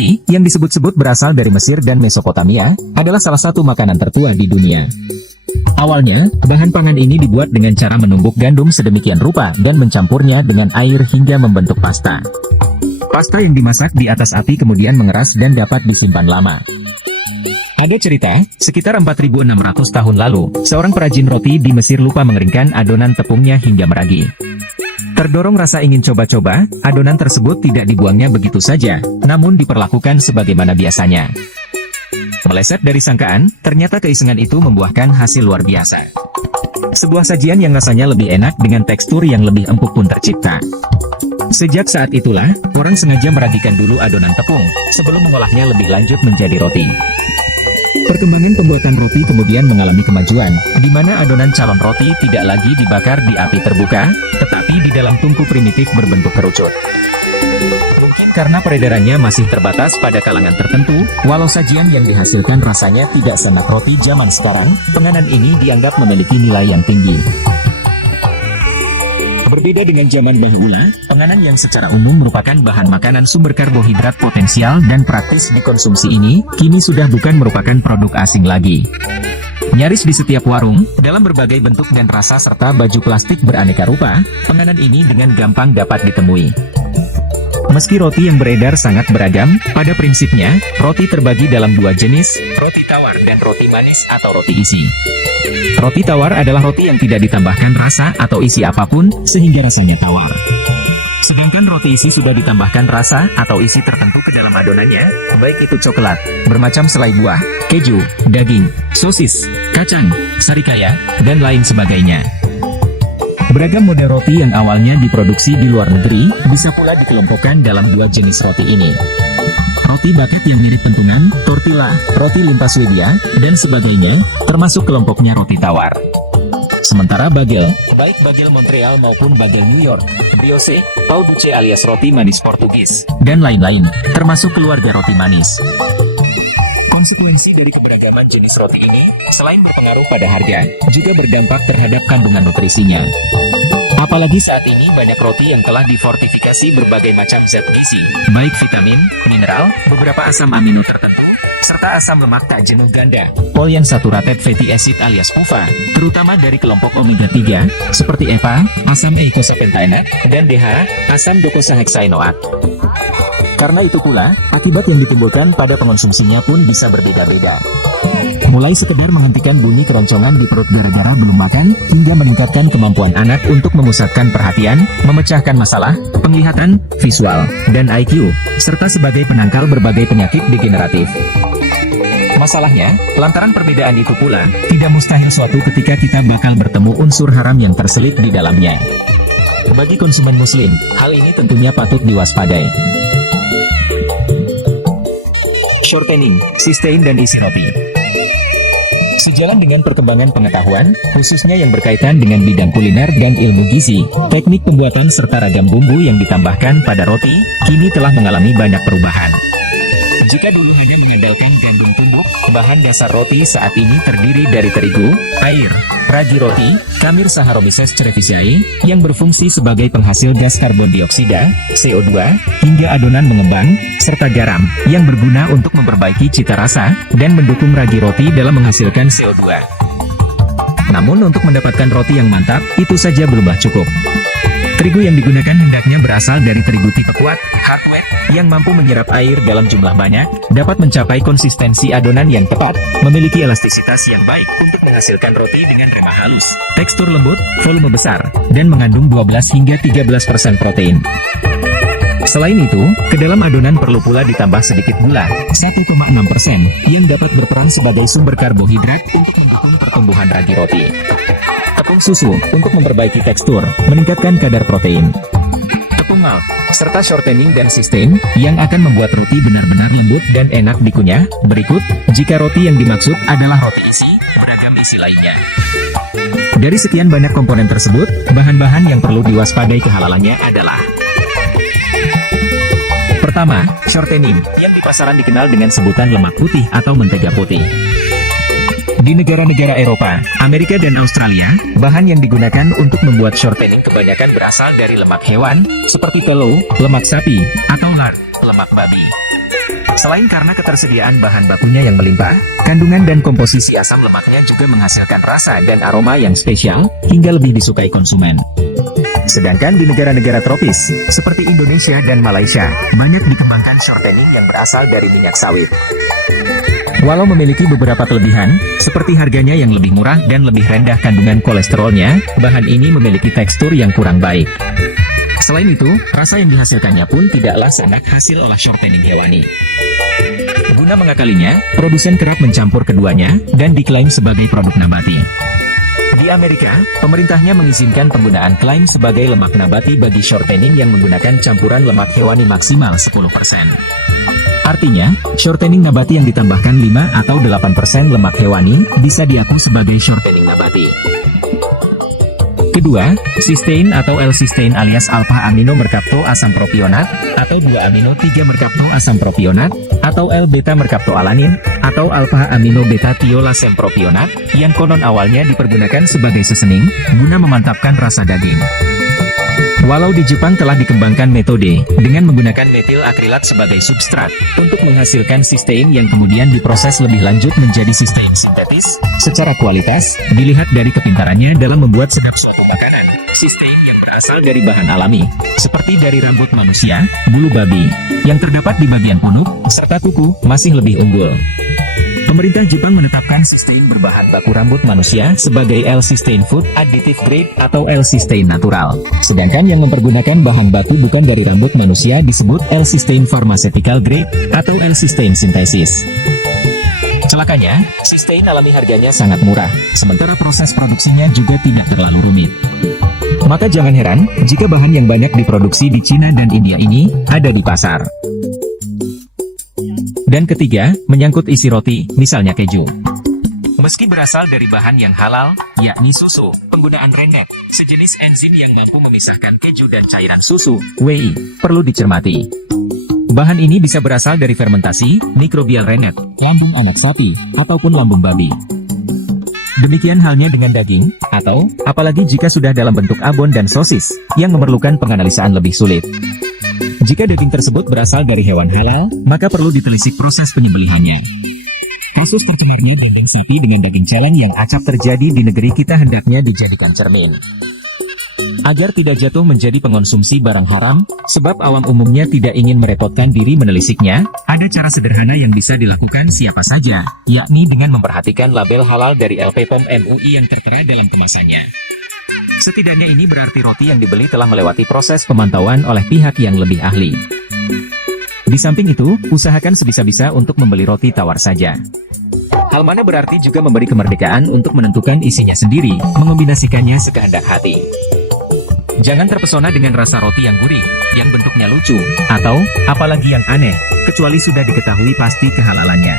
Roti, yang disebut-sebut berasal dari Mesir dan Mesopotamia, adalah salah satu makanan tertua di dunia. Awalnya, bahan pangan ini dibuat dengan cara menumbuk gandum sedemikian rupa dan mencampurnya dengan air hingga membentuk pasta. Pasta yang dimasak di atas api kemudian mengeras dan dapat disimpan lama. Ada cerita, sekitar 4.600 tahun lalu, seorang perajin roti di Mesir lupa mengeringkan adonan tepungnya hingga meragi. Terdorong rasa ingin coba-coba, adonan tersebut tidak dibuangnya begitu saja, namun diperlakukan sebagaimana biasanya. Meleset dari sangkaan, ternyata keisengan itu membuahkan hasil luar biasa. Sebuah sajian yang rasanya lebih enak dengan tekstur yang lebih empuk pun tercipta. Sejak saat itulah, orang sengaja meragikan dulu adonan tepung, sebelum mengolahnya lebih lanjut menjadi roti. Perkembangan pembuatan roti kemudian mengalami kemajuan, di mana adonan calon roti tidak lagi dibakar di api terbuka, tetapi di dalam tungku primitif berbentuk kerucut. Mungkin karena peredarannya masih terbatas pada kalangan tertentu, walau sajian yang dihasilkan rasanya tidak senak roti zaman sekarang, penganan ini dianggap memiliki nilai yang tinggi. Berbeda dengan zaman bahula, penganan yang secara umum merupakan bahan makanan sumber karbohidrat potensial dan praktis dikonsumsi ini, kini sudah bukan merupakan produk asing lagi. Nyaris di setiap warung, dalam berbagai bentuk dan rasa serta baju plastik beraneka rupa, penganan ini dengan gampang dapat ditemui. Meski roti yang beredar sangat beragam, pada prinsipnya, roti terbagi dalam dua jenis, roti tawar dan roti manis atau roti isi. Roti tawar adalah roti yang tidak ditambahkan rasa atau isi apapun, sehingga rasanya tawar. Sedangkan roti isi sudah ditambahkan rasa atau isi tertentu ke dalam adonannya, baik itu coklat, bermacam selai buah, keju, daging, sosis, kacang, sarikaya, dan lain sebagainya. Beragam model roti yang awalnya diproduksi di luar negeri, bisa pula dikelompokkan dalam dua jenis roti ini. Roti bakar yang mirip pentungan, tortilla, roti limpa Swedia, dan sebagainya, termasuk kelompoknya roti tawar. Sementara bagel, baik bagel Montreal maupun bagel New York, brioche, pau duce alias roti manis Portugis, dan lain-lain, termasuk keluarga roti manis. Konsekuensi dari keberagaman jenis roti ini, selain berpengaruh pada harga, juga berdampak terhadap kandungan nutrisinya. Apalagi saat ini banyak roti yang telah difortifikasi berbagai macam zat gizi, baik vitamin, mineral, beberapa asam amino tertentu, serta asam lemak tak jenuh ganda, polyunsaturated fatty acid alias PUFA, terutama dari kelompok omega 3, seperti EPA, asam eicosapentaenate, dan DHA, asam docosahexaenoate. Karena itu pula, akibat yang ditimbulkan pada pengonsumsinya pun bisa berbeda-beda. Mulai sekedar menghentikan bunyi keroncongan di perut gara-gara belum makan, hingga meningkatkan kemampuan anak untuk memusatkan perhatian, memecahkan masalah, penglihatan, visual, dan IQ, serta sebagai penangkal berbagai penyakit degeneratif. Masalahnya, lantaran perbedaan itu pula, tidak mustahil suatu ketika kita bakal bertemu unsur haram yang terselip di dalamnya. Bagi konsumen muslim, hal ini tentunya patut diwaspadai. Shortening, sustain dan isi roti. Sejalan dengan perkembangan pengetahuan, khususnya yang berkaitan dengan bidang kuliner dan ilmu gizi, teknik pembuatan serta ragam bumbu yang ditambahkan pada roti, kini telah mengalami banyak perubahan. Jika dulu hanya mengandalkan gandum tumbuk, bahan dasar roti saat ini terdiri dari terigu, air, ragi roti, Khamir Saccharomyces cerevisiae, yang berfungsi sebagai penghasil gas karbon dioksida, CO2, hingga adonan mengembang, serta garam, yang berguna untuk memperbaiki cita rasa, dan mendukung ragi roti dalam menghasilkan CO2. Namun untuk mendapatkan roti yang mantap, itu saja belumlah cukup. Terigu yang digunakan hendaknya berasal dari terigu tipe kuat, hard wet, yang mampu menyerap air dalam jumlah banyak, dapat mencapai konsistensi adonan yang tepat, memiliki elastisitas yang baik untuk menghasilkan roti dengan remah halus, tekstur lembut, volume besar, dan mengandung 12 hingga 13% protein. Selain itu, ke dalam adonan perlu pula ditambah sedikit gula, 1,6%, yang dapat berperan sebagai sumber karbohidrat untuk mendukung pertumbuhan ragi roti. Tepung susu untuk memperbaiki tekstur, meningkatkan kadar protein. Tepung malt, serta shortening dan sustain, yang akan membuat roti benar-benar lembut dan enak dikunyah. Berikut, jika roti yang dimaksud adalah roti isi, beragam isi lainnya. Dari sekian banyak komponen tersebut, bahan-bahan yang perlu diwaspadai kehalalannya adalah: pertama, shortening, yang di pasaran dikenal dengan sebutan lemak putih atau mentega putih. Di negara-negara Eropa, Amerika dan Australia, bahan yang digunakan untuk membuat shortening kebanyakan berasal dari lemak hewan, seperti telur, lemak sapi, atau lard, lemak babi. Selain karena ketersediaan bahan bakunya yang melimpah, kandungan dan komposisi asam lemaknya juga menghasilkan rasa dan aroma yang spesial, hingga lebih disukai konsumen. Sedangkan di negara-negara tropis, seperti Indonesia dan Malaysia, banyak dikembangkan shortening yang berasal dari minyak sawit. Walau memiliki beberapa kelebihan, seperti harganya yang lebih murah dan lebih rendah kandungan kolesterolnya, bahan ini memiliki tekstur yang kurang baik. Selain itu, rasa yang dihasilkannya pun tidaklah sangat hasil olah shortening hewani. Guna mengakalinya, produsen kerap mencampur keduanya, dan diklaim sebagai produk nabati. Di Amerika, pemerintahnya mengizinkan penggunaan klaim sebagai lemak nabati bagi shortening yang menggunakan campuran lemak hewani maksimal 10%. Artinya, shortening nabati yang ditambahkan 5 atau 8% lemak hewani, bisa diaku sebagai shortening nabati. Kedua, cysteine atau L-cysteine alias alpha-amino merkapto asam propionat, atau 2-amino 3-merkapto asam propionat, atau L-beta merkaptoalanin, atau alpha-amino beta-tiolasem propionat, yang konon awalnya dipergunakan sebagai seasoning, guna memantapkan rasa daging. Walau di Jepang telah dikembangkan metode dengan menggunakan metil akrilat sebagai substrat untuk menghasilkan cysteine yang kemudian diproses lebih lanjut menjadi cysteine sintetis, secara kualitas dilihat dari kepintarannya dalam membuat sedap suatu makanan. Cysteine yang berasal dari bahan alami, seperti dari rambut manusia, bulu babi, yang terdapat di bagian punuk, serta kuku, masih lebih unggul. Pemerintah Jepang menetapkan cysteine berbahan baku rambut manusia sebagai L-cysteine food additive grade atau L-cysteine natural. Sedangkan yang mempergunakan bahan baku bukan dari rambut manusia disebut L-cysteine pharmaceutical grade atau L-cysteine synthesis. Celakanya, cysteine alami harganya sangat murah, sementara proses produksinya juga tidak terlalu rumit. Maka jangan heran jika bahan yang banyak diproduksi di Cina dan India ini ada di pasar. Dan ketiga, menyangkut isi roti, misalnya keju. Meski berasal dari bahan yang halal, yakni susu, penggunaan rennet, sejenis enzim yang mampu memisahkan keju dan cairan susu, whey, perlu dicermati. Bahan ini bisa berasal dari fermentasi, mikrobial rennet, lambung anak sapi, ataupun lambung babi. Demikian halnya dengan daging, atau, apalagi jika sudah dalam bentuk abon dan sosis, yang memerlukan penganalisaan lebih sulit. Jika daging tersebut berasal dari hewan halal, maka perlu ditelisik proses penyembelihannya. Kasus tercemarnya daging sapi dengan daging celeng yang acap terjadi di negeri kita hendaknya dijadikan cermin. Agar tidak jatuh menjadi pengonsumsi barang haram, sebab awam umumnya tidak ingin merepotkan diri menelisiknya, ada cara sederhana yang bisa dilakukan siapa saja, yakni dengan memperhatikan label halal dari LP POM MUI yang tertera dalam kemasannya. Setidaknya ini berarti roti yang dibeli telah melewati proses pemantauan oleh pihak yang lebih ahli. Di samping itu, usahakan sebisa-bisa untuk membeli roti tawar saja. Hal mana berarti juga memberi kemerdekaan untuk menentukan isinya sendiri, mengombinasikannya sekehendak hati. Jangan terpesona dengan rasa roti yang gurih, yang bentuknya lucu, atau apalagi yang aneh, kecuali sudah diketahui pasti kehalalannya.